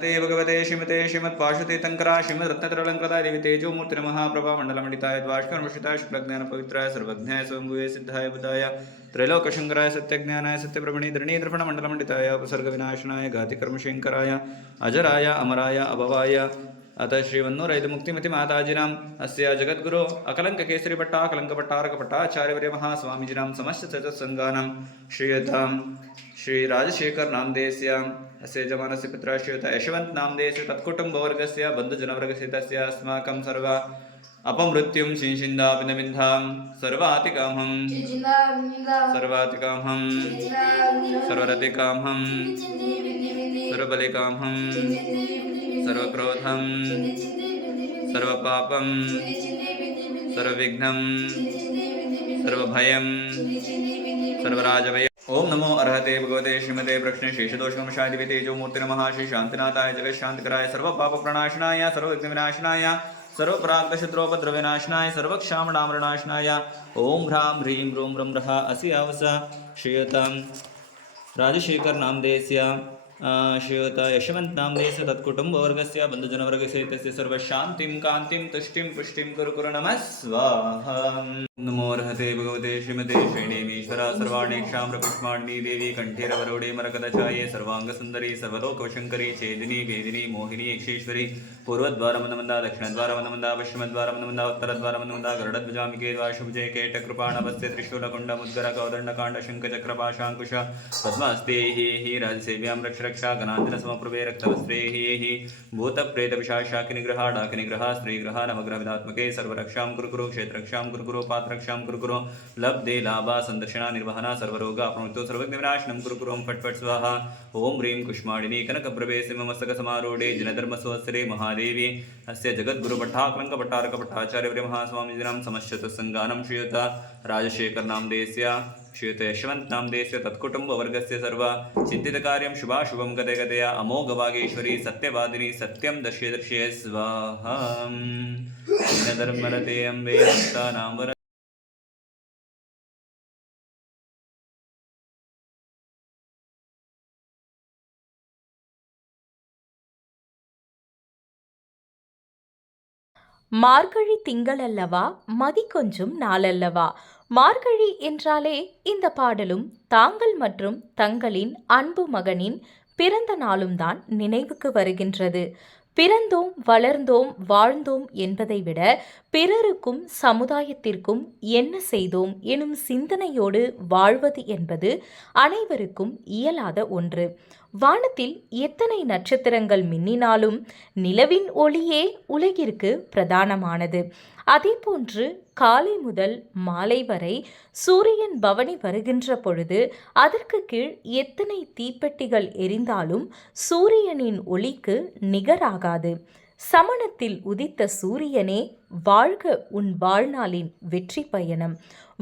ते भगवते श्रीमते श्रीमत्पाशुते तंकरा श्रीमद्रत्नत्रलंकृता देवी तेजोमूर्ति नमः प्रभामण्डलमणिताय द्वाष्कर्मषिताय शुक्लज्ञान पवित्राय सर्वज्ञाय स्वयंभुवे सिद्धाय बुधाय त्रैलोकशंकराय सत्यज्ञानाय सत्यप्रमणिधृणी दृफणमण्डलमण्डिताय उपसर्गविनाशनाय घातिकर्मशंकराय अजराय अमराय अभवाय अतः श्रीवन्नूरैद मुक्तिमति माताजिनाम् अस्य जगद्गुरो अकलङ्ककेसरिभट्टा कलङ्कभट्टारकभट्टाचार्यवर्यमः स्वामीजिनां समस्त सत्सङ्गानां श्रीयतां श्रीराजशेखरनामदेस्य अस्य जमानस्य पित्रा श्रीयुत यशवन्त नामदेस्य तत्कुटुम्बवर्गस्य बन्धुजनवर्गस्य तस्य अस्माकं सर्व अपमृत्युं शिंशिन्दापिनबिन्धां सर्वातिकामहं। सर्वातिकामहं। सर्वरतिकामहं। सर्वबलिकामहं। सर्वक्रोधं सर्वपापं सर्वविघ्नं सर्वभयं सर्वराजभय। ओम नमो अर्हते भगवते श्रीमते प्रश्ने शेषदोषमशादिवे तेजोमूर्ति नमः श्री शांतिनाथाय जगशांतिकराय सर्वपापप्रणाशनाय, सर्वविघ्नविनाशनाय सर्वप्राग्दशत्रोपद्रविनाशनाय सर्वक्षामणामरणाशनाय ओम ह्रां ह्रीं ह्रूं ह्रं रः असि आवस, श्रीयतां राजशेखर नामदेस्य श्रीयुत यशवन्त नामदेस्य तत्कुटुम्बवर्गस्य बन्धुजनवर्गस्य तस्य सर्वशान्तिं कान्तिं तुष्टिं पुष्टिं कुरु कुरु नमः स्वाहा नमो अर्हते भगवते श्रीमते श्रीणेमीश्वरा सर्वाणीक्षां प्रपुष्माण्डी देवी कण्ठेरवरोडे मरकदचाये सर्वाङ्गसुन्दरी सर्वलोकशङ्करी चेदिनी वेदिनी मोहिनी यक्षेश्वरी पूर्वद्वारमनमन्दा दक्षिणद्वारमनमन्दा पश्चिमद्वारमनमन्दा उत्तरद्वारमनमन्दा गरुडध्वजामिके द्वाशुभुजे केटकृपाणवस्य त्रिशूलकुण्डमुद्गरकौदण्डकाण्ड शङ्खचक्रपाशाङ्कुश पद्मास्ते हि हि राजसेव्यां रक्ष रक्षा गणान्तिरसमप्रभे रक्तवस्त्रे हि हि भूतप्रेतपिशाशाकिनिग्रहा डाकिनिग्रहा स्त्रीग्रहा नवग्रहविदात्मके सर्वरक्षां कुरु कुरु क्षेत्ररक्षां कुरु कुरु पात्ररक्षां कुरु कुरु लब्धे लाभा सन्दर्शना निर्वहना सर्वरोगा प्रणुतो सर्वज्ञविनाशनं कुरु फट् फट् स्वाहा। ॐ ह्रीं कुष्माणिनी कनकप्रभे सिंहमस्तकसमारूढे जिनधर्मसुवत्सरे महादेवी। अस्य जगद्गुरुभट्टाकलङ्कभट्टारकभट्टाचार्यवर्यमहास्वामिनां समश्चतुस्सङ्गानं श्रीयुत। राजशेखरनामदेस्य श्रीयुत यशवन्तनामदेस्य तत्कुटुम्बवर्गस्य सर्व चिन्तितकार्यं शुभाशुभं गते गतया अमोघभागेश्वरी सत्यवादिनी सत्यं दर्शय दर्शय स्वाहा धर्मरते अम्बे மார்கழி திங்கள் அல்லவா மதி கொஞ்சம் நாளல்லவா? மார்கழி என்றாலே இந்த பாடலும் தாங்கள் மற்றும் தங்களின் அன்பு மகனின் பிறந்த நாளும் தான் நினைவுக்கு வருகின்றது. பிறந்தோம் வளர்ந்தோம் வாழ்ந்தோம் என்பதை விட பிறருக்கும் சமுதாயத்திற்கும் என்ன செய்தோம் எனும் சிந்தனையோடு வாழ்வது என்பது அனைவருக்கும் இயலாத ஒன்று. வானத்தில் எத்தனை நட்சத்திரங்கள் மின்னினாலும் நிலவின் ஒளியே உலகிற்கு பிரதானமானது. அதேபோன்று காலை முதல் மாலை வரை சூரியன் பவனி வருகின்ற பொழுது அதற்கு கீழ் எத்தனை தீப்பெட்டிகள் எரிந்தாலும் சூரியனின் ஒளிக்கு நிகராகாது. சமணத்தில் உதித்த சூரியனே வாழ்க உன் வாழ்நாளின் வெற்றி பயணம்.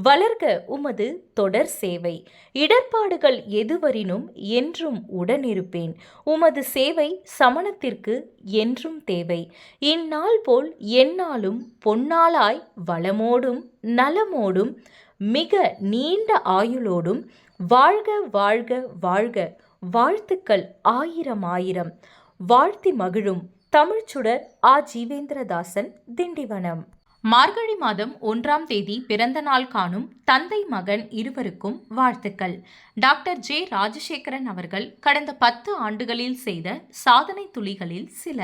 வளர்க உமது தொடர் சேவை. இடர்பாடுகள் எதுவரினும் என்றும் உடனிருப்பேன். உமது சேவை சமணத்திற்கு என்றும் தேவை. இந்நாள் போல் எந்நாளும் பொன்னாளாய் வளமோடும் நலமோடும் மிக நீண்ட ஆயுளோடும் வாழ்க வாழ்க வாழ்க. வாழ்த்துக்கள் ஆயிரம் ஆயிரம். வாழ்த்தி மகிழும் தமிழ்ச்சுடர் ஆ. ஜீவேந்திரதாசன் திண்டிவனம். மார்கழி மாதம் ஒன்றாம் தேதி பிறந்த நாள் காணும் தந்தை மகன் இருவருக்கும் வாழ்த்துக்கள். டாக்டர் ஜே ராஜசேகரன் அவர்கள் கடந்த பத்து ஆண்டுகளில் செய்த சாதனை துளிகளில் சில.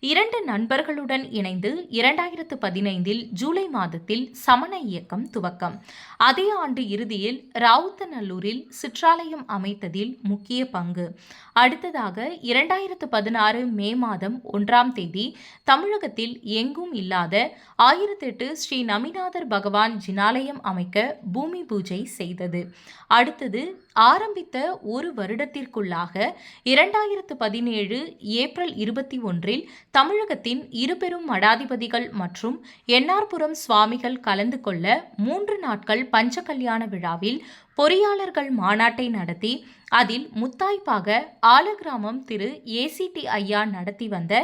இரண்டு நண்பர்களுடன் இணைந்து இரண்டாயிரத்து பதினைந்தில் ஜூலை மாதத்தில் சமண இயக்கம் துவக்கம். அதே ஆண்டு இறுதியில் ராவுத்தநல்லூரில் சிற்றாலயம் அமைத்ததில் முக்கிய பங்கு. அடுத்ததாக இரண்டாயிரத்து பதினாறு மே மாதம் ஒன்றாம் தேதி தமிழகத்தில் எங்கும் இல்லாத ஆயிரத்தெட்டு ஸ்ரீ நமிநாதர் பகவான் ஜினாலயம் அமைக்க பூமி பூஜை செய்தது. அடுத்தது ஆரம்பித்த ஒரு வருடத்திற்குள்ளாக இரண்டாயிரத்து பதினேழு ஏப்ரல் இருபத்தி ஒன்றில் தமிழகத்தின் இருபெரும் மடாதிபதிகள் மற்றும் என்ஆர்புரம் சுவாமிகள் கலந்து கொள்ள மூன்று நாட்கள் பஞ்ச கல்யாண விழாவில் பொறியாளர்கள் மாநாட்டை நடத்தி அதில் முத்தாய்ப்பாக ஆலகிராமம் திரு ஏசிடி ஐயா நடத்தி வந்த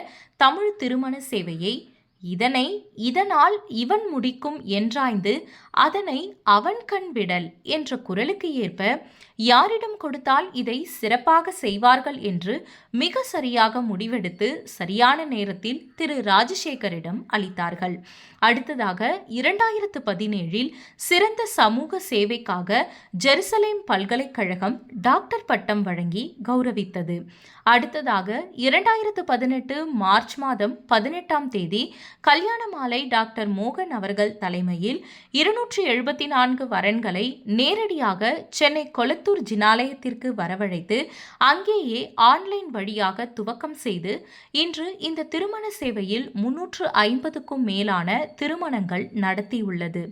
தமிழ் திருமண சேவையை இதனை இதனால் இவன் முடிக்கும் என்றாய்ந்து அதனை அவன் கண் விடல் என்ற குரலுக்கு ஏற்ப யாரிடம் கொடுத்தால் இதை சிறப்பாக செய்வார்கள்? என்று மிக சரியாக முடிவெடுத்து சரியான நேரத்தில் திரு. ராஜசேகரிடம் அளித்தார்கள். அடுத்ததாக இரண்டாயிரத்து பதினேழில் சிறந்த சமூக சேவைக்காக ஜெருசலேம் பல்கலைக்கழகம் டாக்டர் பட்டம் வழங்கி கௌரவித்தது. அடுத்ததாக இரண்டாயிரத்து பதினெட்டு மார்ச் மாதம் பதினெட்டாம் தேதி கல்யாண மாலை டாக்டர் மோகன் அவர்கள் தலைமையில் இருநூறு இருநூற்றி எழுபத்தி நான்கு வரன்களை நேரடியாக சென்னை கொளத்தூர் ஜினாலயத்திற்கு வரவழைத்து அங்கேயே ஆன்லைன் வழியாக துவக்கம் செய்து இன்று இந்த திருமண சேவையில் முன்னூற்று ஐம்பதுக்கும் மேலான திருமணங்கள் நடத்தியுள்ளது.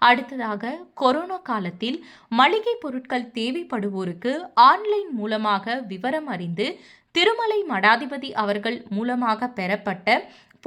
அடுத்ததாக கொரோனா காலத்தில் மளிகை பொருட்கள் தேவைப்படுவோருக்கு ஆன்லைன் மூலமாக விவரம் அறிந்து திருமலை மடாதிபதி அவர்கள் மூலமாக பெறப்பட்ட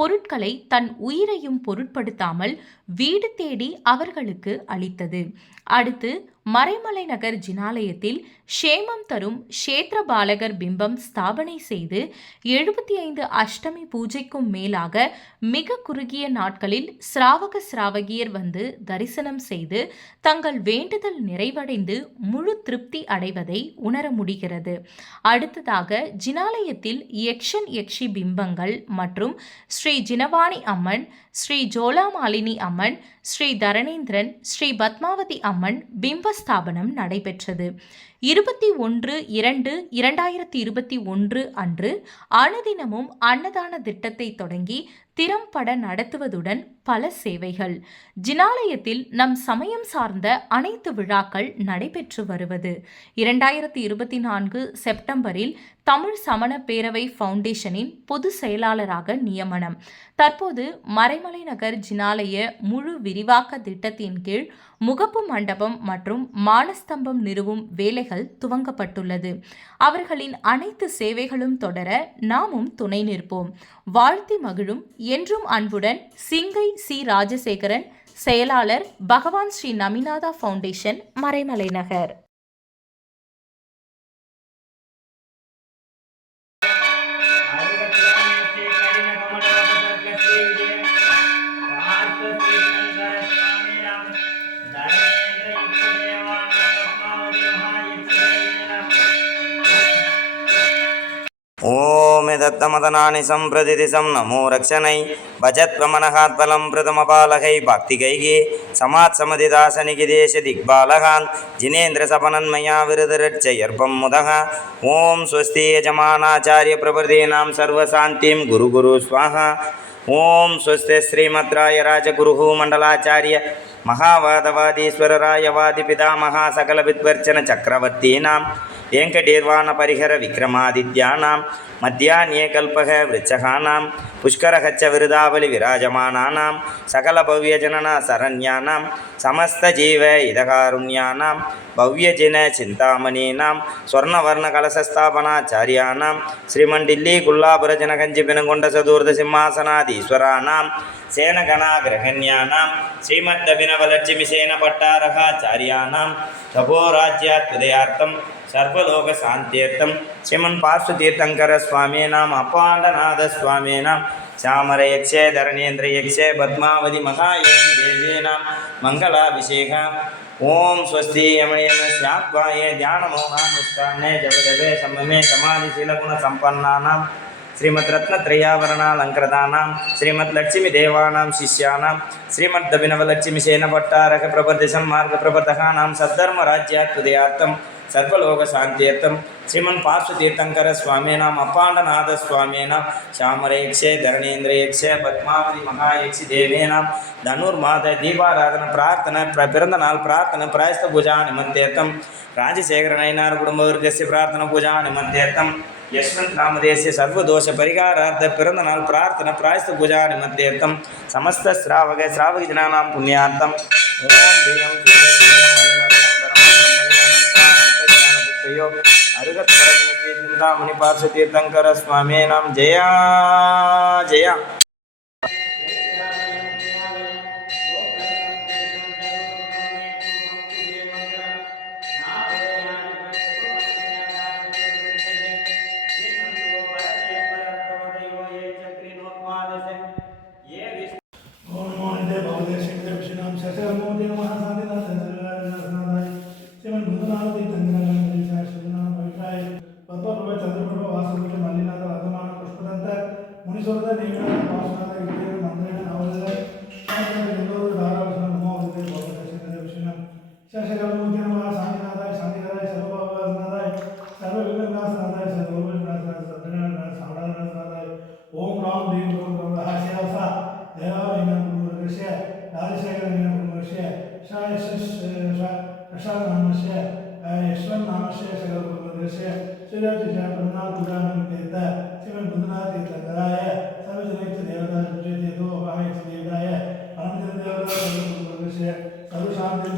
பொருட்களை தன் உயிரையும் பொருட்படுத்தாமல் வீடு தேடி அவர்களுக்கு அளித்தது. அடுத்து மறைமலை நகர் ஜினாலயத்தில் ஷேமம் தரும் ஷேத்ர பாலகர் பிம்பம் ஸ்தாபனை செய்து எழுபத்தி ஐந்து அஷ்டமி பூஜைக்கும் மேலாக மிக குறுகிய நாட்களில் சிராவக சிராவகியர் வந்து தரிசனம் செய்து தங்கள் வேண்டுதல் நிறைவடைந்து முழு திருப்தி அடைவதை உணர முடிகிறது. அடுத்ததாக ஜினாலயத்தில் யக்ஷன் யக்ஷி பிம்பங்கள் மற்றும் ஸ்ரீ ஜினவாணி அம்மன் ஸ்ரீ ஜோலாமாலினி அம்மன் ஸ்ரீ தரணேந்திரன் ஸ்ரீ பத்மாவதி அம்மன் பிம்பஸ்தாபனம் நடைபெற்றது. இருபத்தி ஒன்று இரண்டு இரண்டாயிரத்தி இருபத்தி ஒன்று அன்று அனுதினமும் அன்னதான திட்டத்தை தொடங்கி திறம்பட நடத்துவதுடன் பல சேவைகள். ஜினாலயத்தில் நம் சமயம் சார்ந்த அனைத்து விழாக்கள் நடைபெற்று வருவது. இரண்டாயிரத்தி இருபத்தி நான்கு செப்டம்பரில் தமிழ் சமண பேரவை ஃபவுண்டேஷனின் பொது செயலாளராக நியமனம். தற்போது மறைமலை நகர் ஜினாலய முழு விரிவாக்க திட்டத்தின் கீழ் முகப்பு மண்டபம் மற்றும் மானஸ்தம்பம் நிறுவும் வேலைகள் துவங்கப்பட்டுள்ளது. அவர்களின் அனைத்து சேவைகளும் தொடர நாமும் துணை நிற்போம். வாழ்த்தி மகிழும் என்றும் அன்புடன் சிங்கை சி. ராஜசேகரன் செயலாளர் பகவான் ஸ்ரீ நமிநாதா ஃபவுண்டேஷன் மறைமலை நகர். मे दत्तमदनानि सम्प्रदिति सं नमो रक्षणै भजत्वमनहात्फलं प्रथमपालकै भक्तिकैः समात्समदिदासनिगिदेशदिग्बालकान् जिनेन्द्रसपनन्मया विरुदरक्षयर्पं मुदः ॐ स्वस्ति यजमानाचार्यप्रभृतीनां सर्वशान्तिं गुरुगुरु स्वाहा ॐ स्वस्ति श्रीमद्राय राजगुरुः मण्डलाचार्य महावादवादीश्वररायवादिपितामहा सकलविद्वर्चनचक्रवर्तीनां वेङ्कटेर्वाणपरिहरविक्रमादित्यानां मध्याह्ने कल्पः वृक्षकानां पुष्करहच्च विराजमानानां सकलभव्यजनना शरण्यानां समस्तजीव इदकारुण्यानां भव्यजनचिन्तामणीनां स्वर्णवर्णकलशस्थापनाचार्याणां श्रीमण्डिल्ली कुल्लापुरजनकञ्चिपिनगुण्डसदूर्धसिंहासनाधीश्वराणां सेनगणाग्रहण्यानां श्रीमद्दभिनवलक्ष्मिसेनपट्टारकाचार्याणां तपोराज्यात्युदयार्थं सर्वलोकशान्त्यर्थं श्रीमन्पार्श्वतीर्थङ्करस्वामीनाम् अपाण्डनाथस्वामीनां श्यामरयक्षे धरणेन्द्रयक्षे पद्मावति महायोगिदेवीनां मङ्गलाभिषेकः ॐ स्वस्ति यमयम स्यात्वाये ध्यानमोहानुष्ठाने जपजपे सममे समाधिशीलगुणसम्पन्नानां श्रीमद्रत्नत्रयावरणालङ्कृतानां श्रीमद्लक्ष्मीदेवानां शिष्याणां श्रीमद्दभिनवलक्ष्मीसेनपट्टारकप्रबर्धिसन्मार्गप्रबर्धकानां सद्धर्मराज्यात्तुदयार्थं सर्वलोकशान्त्यर्थं श्रीमन् पार्श्वतीर्थङ्करस्वामी नाम अपाण्डनाथस्वामी नाम श्यामरेक्षे धरणेन्द्रयक्षे பத்மாவதி மகாயக்ஷி தேவேனாம் தனுர்மாத தீபாராதன பிரார்த்தனை பிறந்த நாள் பிரார்த்தனை பிராயஸ்த பூஜா நிமத்தேர்த்தம் ராஜசேகரனைனார் குடும்பவர்க்கस्य பிரார்த்தன பூஜா நிமத்தேர்த்தம் யஸ்வந்த் நாமதேசிய சர்வதோஷ பரிகாரார்த்த பிறந்த நாள் பிரார்த்தனை பிராயஸ்த பூஜா நிமத்தேர்த்தம் சமஸ்த ஸ்ராவக ஸ்ராவக ஜனானாம் புண்ணியார்த்தம் ஓம் ஹ்ரீம் அருகத் பரமணி பார்ச தீர்த்தங்கர சுவாமியே நாம் ஜெயா ஜெயா ಶೇಷಕರ್ಮೋದ್ಯಮ ಸಾಂಗನಾದಾಯ ಸಾಂಗನಾದಾಯ ಸರ್ವಭಾವನಾದಾಯ ಸರ್ವವಿಘ್ನಾಸನಾದಾಯ ಸರ್ವವಿಘ್ನಾಸನಾದಾಯ ಸರ್ವನಾರಾಯಣ ಸಾಮನಾಥನಾದಾಯ ಓಂ ರಾಮ್ ದೇವ್ ಓಂ ರಾಮ ಹಾಸ್ಯಾಸ ದಯಾವಿನಶ್ಯ ರಾಜಶೇಖರಶ್ಯ ಶ ಯಶಸ್ ಪ್ರಸಾದ ನಾಮಶ್ಯ ಯಶವನ್ ನಾಮಶ್ಯ ಶಗರ್ಭಶ್ಯ ಶ್ರೀರಾಜ ಪನ್ನಾಲ್ ಗುಜಾನಿತ ಶ್ರೀಮನ್ ಬುದ್ಧನಾಥೀತ ಕರಾಯ ಸರ್ವಜನೈತ ದೇವದಾಯ ದೇವಾಯ ಪರಮಜನ ದೇವದಾಯ ಸರ್ವಶಾಂತಿ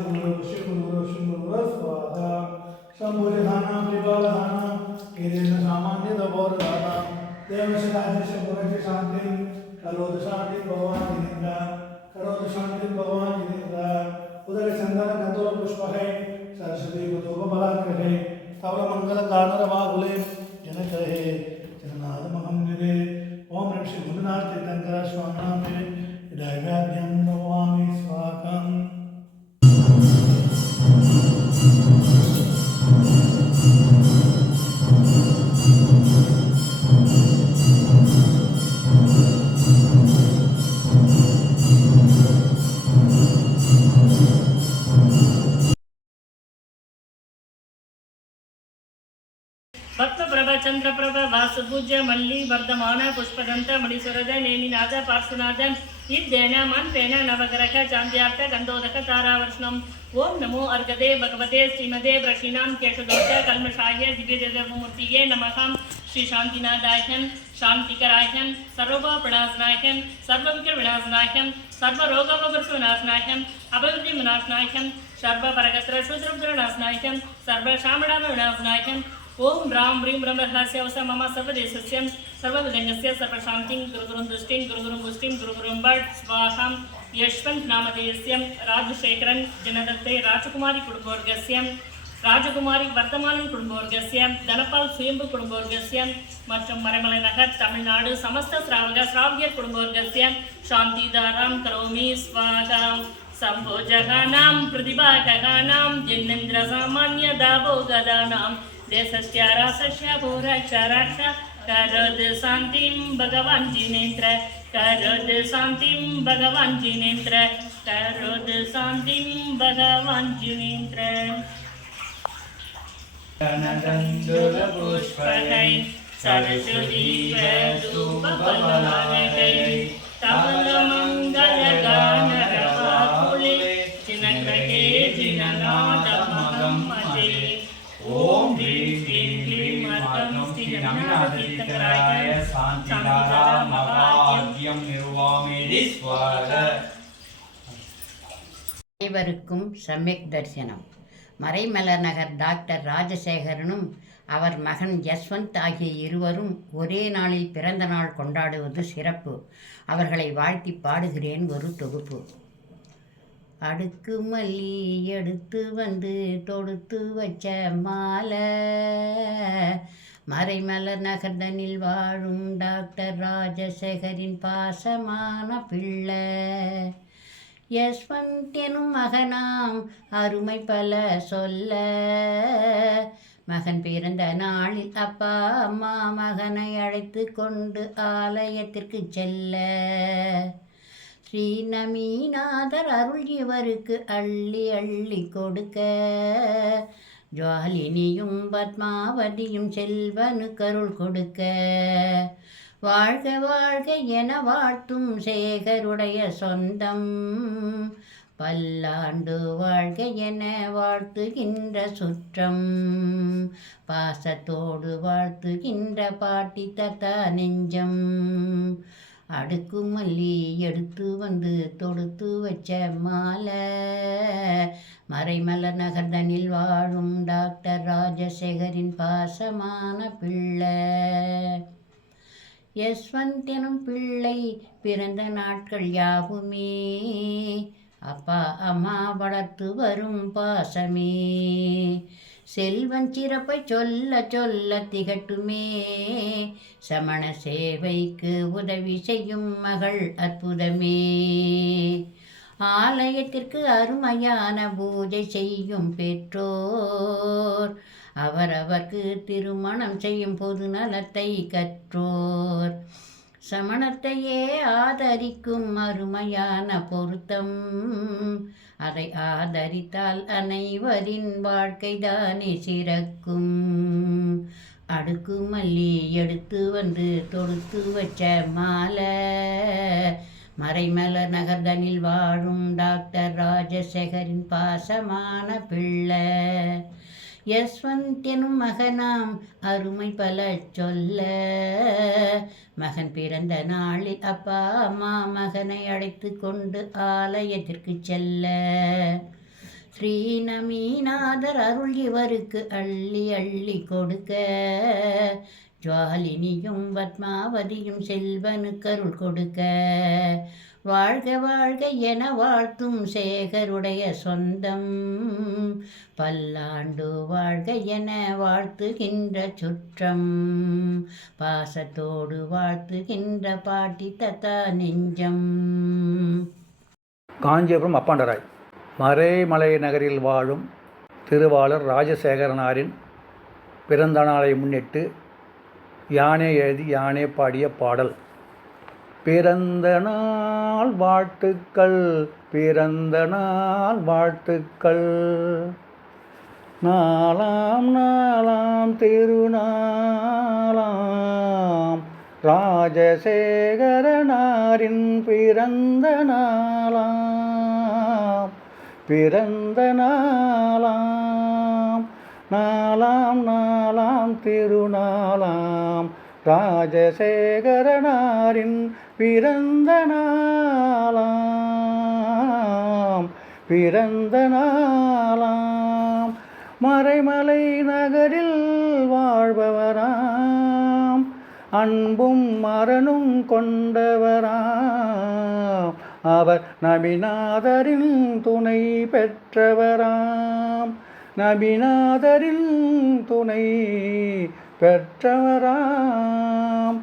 भगवान जिनेन्द्र उदर चंदन कंदोल पुष्प है सरस्वती गुरुप बलाक है तवल मंगल कारण बाहुले जनक है जननाद महम निरे ओम नम श्री गुरुनाथ तीर्थंकर स्वामी नामे दैव्याद्यम नमामि स्वाकम् पूज्य मल्ली वर्धमान पुष्पदंत मणिसुरद नेमिनाद पार्श्वनाद इद्देनामन् फेन नवग्रह चान्द्यार्थ गन्धोदक तारावर्ष्णम् ओम नमो अर्गदे भगवते श्रीमदे वृषीणां केशदोष कल्मषाय दिव्यदेवमूर्तिये नमः श्री शान्तिनादाह्यं शान्तिकराह्यं सर्वपापणासनाह्यं सर्वविघ्नविनाशनाह्यं सर्वरोगोपकृत्वनाशनाह्यं अभिवृद्धिविनाशनाह्यं सर्वपरगत्र सर्वशाम सर्वशामणामविनाशनाह्यं ஓம் ராம் ह्रीं ब्रह्महस्य मम सर्वदेशस्यं सर्वभुजङ्गस्य सर्वशान्तिं गुरुगुरुं दृष्टिं गुरुगुरुं पुष्टिं गुरुगुरुं भट् स्वाहां यशवन्त् नामधेयस्यं राजशेखरन् जनदत्ते राजकुमारी कुटुम्बवर्गस्यं ராஜகுமாரி வர்த்தமானன் குடும்பவர்க்கசியம் தனபால் சுயம்பு குடும்பவர்க்கசியம் மற்றும் மறைமலை நகர் தமிழ்நாடு சமஸ்த சிராவக சிராவியர் குடும்பவர்க்கசியம் சாந்தி தாராம் கரோமி ஸ்வாகாம் சம்போ ஜகானாம் ஜென்னேந்திர சாமானிய தாபோ देशस्यारासस्य भूरक्षाराक्षा करोद शान्तिं भगवान् जिनेन्द्र करोद शान्तिं भगवान् जिनेन्द्र करोद शान्तिं भगवान् जिनेन्द्र सरस्वती मङ्गलगान சரணாய சாந்திகரா மகாக்கியம் நிர்வாமேஸ்வர அனைவருக்கும் சமயக் தரிசனம். மறைமலர் நகர் டாக்டர் ராஜசேகரனும் அவர் மகன் யஸ்வந்த் ஆகிய இருவரும் ஒரே நாளில் பிறந்த நாள் கொண்டாடுவது சிறப்பு. அவர்களை வாழ்த்தி பாடுகிறேன் ஒரு தொகுப்பு. அடுக்கு மல்லி எடுத்து வந்து தொடுத்து வச்ச மாலை. மறைமலர் நகர்தனில் வாழும் டாக்டர் ராஜசேகரின் பாசமான பிள்ளை. யஸ்வந்த் எனும் மகனாம் அருமை பல சொல்ல. மகன் பிறந்த நாளில் அப்பா அம்மா மகனை அழைத்து கொண்டு ஆலயத்திற்கு செல்ல. ஸ்ரீநமீநாதர் அருள் இவருக்கு அள்ளி அள்ளி கொடுக்க. ஜுவாலினியும் பத்மாவதியும் செல்வனு கருள் கொடுக்க. வாழ்க வாழ்க என வாழ்த்தும் சேகருடைய சொந்தம். பல்லாண்டு வாழ்க என வாழ்த்துகின்ற சுற்றம். பாசத்தோடு வாழ்த்துகின்ற பாட்டி தத்தா நெஞ்சம். அடுக்கு மல்லி எடுத்து வந்து தொடுத்து வச்ச மாலை. மறைமலர் நகர்தனில் வாழும் டாக்டர் ராஜசேகரின் பாசமான பிள்ளை. யஸ்வந்த் எனும் பிள்ளை பிறந்த நாட்கள் யாவுமே? அப்பா அம்மா வளர்த்து வரும் பாசமே? செல்வன் சிறப்பை சொல்ல சொல்ல திகட்டுமே? சமண சேவைக்கு உதவி செய்யும் மகள் அற்புதமே? ஆலயத்திற்கு அருமையான பூஜை செய்யும் பெற்றோர். அவரவர்க்கு திருமணம் செய்யும் பொது நலத்தை கற்றோர். சமணத்தையே ஆதரிக்கும் அருமையான பொருத்தம். அதை ஆதரித்தால் அனைவரின் வாழ்க்கைதானே சிறக்கும். அடுக்கு மல்லி எடுத்து வந்து தொடுத்து வச்ச மாலை. மறைமல நகர்தனில் வாழும் டாக்டர் ராஜசேகரின் பாசமான பிள்ளை. யஸ்வந்த் எனும் மகனாம் அருமை பல சொல்ல மகன் பிறந்த நாளில் அப்பா அம்மா மகனை அழைத்து கொண்டு ஆலயத்திற்கு செல்ல. ஸ்ரீநமீநாதர் அருள் இவருக்கு அள்ளி அள்ளி கொடுக்க ஜுவாலினியும் பத்மாவதியும் செல்வனுக்கு கொடுக்க. வாழ்க வாழ்க என வாழ்த்தும் சேகருடைய சொந்தம். பல்லாண்டு வாழ்க என வாழ்த்துகின்ற சுற்றம். பாசத்தோடு வாழ்த்துகின்ற பாட்டி தத்தா நெஞ்சம். காஞ்சிபுரம் அப்பாண்டராய். மறைமலை நகரில் வாழும் திருவாளர் ராஜசேகரனாரின் பிறந்த நாளை முன்னிட்டு யானே எழுதி யானே பாடிய பாடல். பிறந்த நாள் வாழ்த்துக்கள் பிறந்த நாள் வாழ்த்துக்கள். நாலாம் நாளாம் திருநாளாம் ராஜசேகரனாரின் பிறந்த நாளாம் பிறந்த நாளாம். நாலாம் நாலாம் திருநாளாம். ராஜசேகரனாரின் பிறந்த நாளாம். பிறந்த நாளாம். மறைமலை நகரில் வாழ்பவராம். அன்பும் மரணும் கொண்டவராம். அவர் நபிநாதரின் துணை பெற்றவராம். நபிநாதரின் துணை பெற்றவராம்.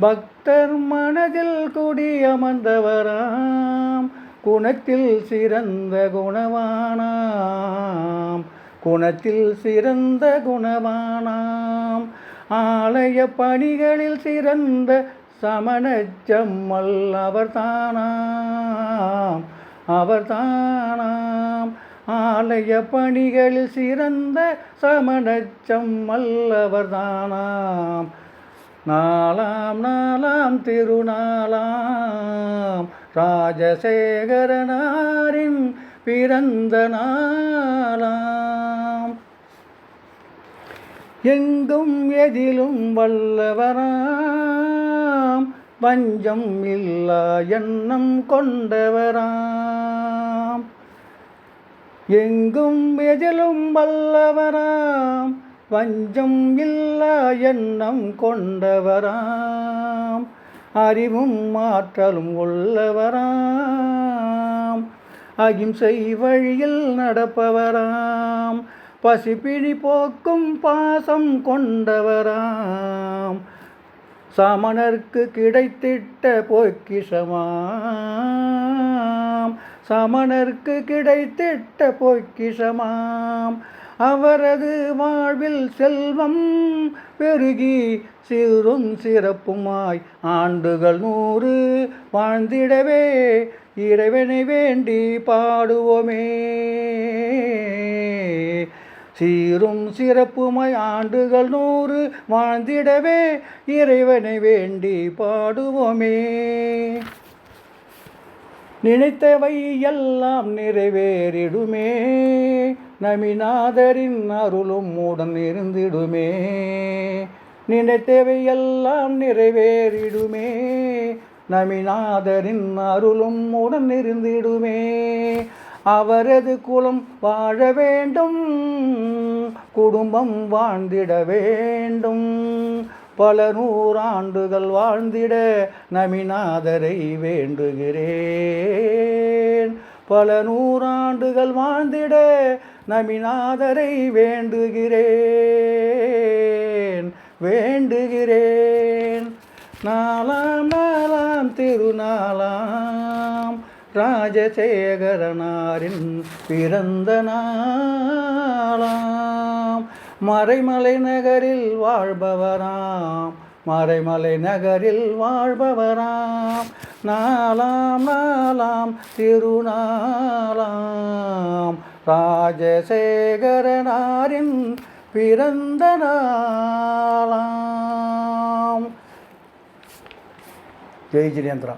பக்தர் மனதில் குடியமர்ந்தவராம் குணத்தில் சிறந்த குணவானாம். குணத்தில் சிறந்த குணவானாம். ஆலய பணிகளில் சிறந்த சமணச்சம்மல் அவர்தானாம். அவர்தானாம். ஆலய பணிகளில் சிறந்த சமணச்சம்மல் அவர்தானாம் நாலாம் நாலாம் திருநாளாம். ராஜசேகரனாரின் பிறந்த நாளாம். எங்கும் எதிலும் வல்லவராம். வஞ்சம் இல்லா எண்ணம் கொண்டவராம். எங்கும் எதிலும் வல்லவராம் வஞ்சம் இல்லா எண்ணம் கொண்டவராம் அறிவும் மாற்றலும் உள்ளவராம் அகிம்சை வழியில் நடப்பவராம் பசிப்பிழி போக்கும் பாசம் கொண்டவராம் சமணர்க்கு கிடைத்திட்ட பொக்கிஷமாம் சமணர்க்கு கிடைத்திட்ட பொக்கிஷமாம். அவரது வாழ்வில் செல்வம் பெருகி சிறும் சிறப்புமாய் ஆண்டுகள் நூறு வாழ்ந்திடவே இறைவனை வேண்டி பாடுவோமே. சீரும் சிறப்புமாய் ஆண்டுகள் நூறு வாழ்ந்திடவே இறைவனை வேண்டி பாடுவோமே. நினைத்தவை எல்லாம் நிறைவேறிடுமே. நமிநாதரின் அருளும் உடன் இருந்திடுமே. நினைத்தவை எல்லாம் நிறைவேறிடுமே. நமிநாதரின் அருளும் உடன் இருந்திடுமே. அவரது குலம் வாழ வேண்டும். குடும்பம் வாழ்ந்திட வேண்டும். பல நூறாண்டுகள் வாழ்ந்திட நமிநாதரை வேண்டுகிறேன். பல நூறாண்டுகள் வாழ்ந்திட நமிநாதரை வேண்டுகிறேன். வேண்டுகிறேன். நாலாம் நாலாம் திருநாளாம் ராஜசேகரனாரின் பிறந்த நாளாம். மறைமலை நகரில் வாழ்பவராம். மறைமலை நகரில் வாழ்பவராம். நாலாம் நாலாம் திருநாளாம். ராஜசேகரனாரின் பிறந்த நாளாம். ஜெய் ஜிரேந்திரா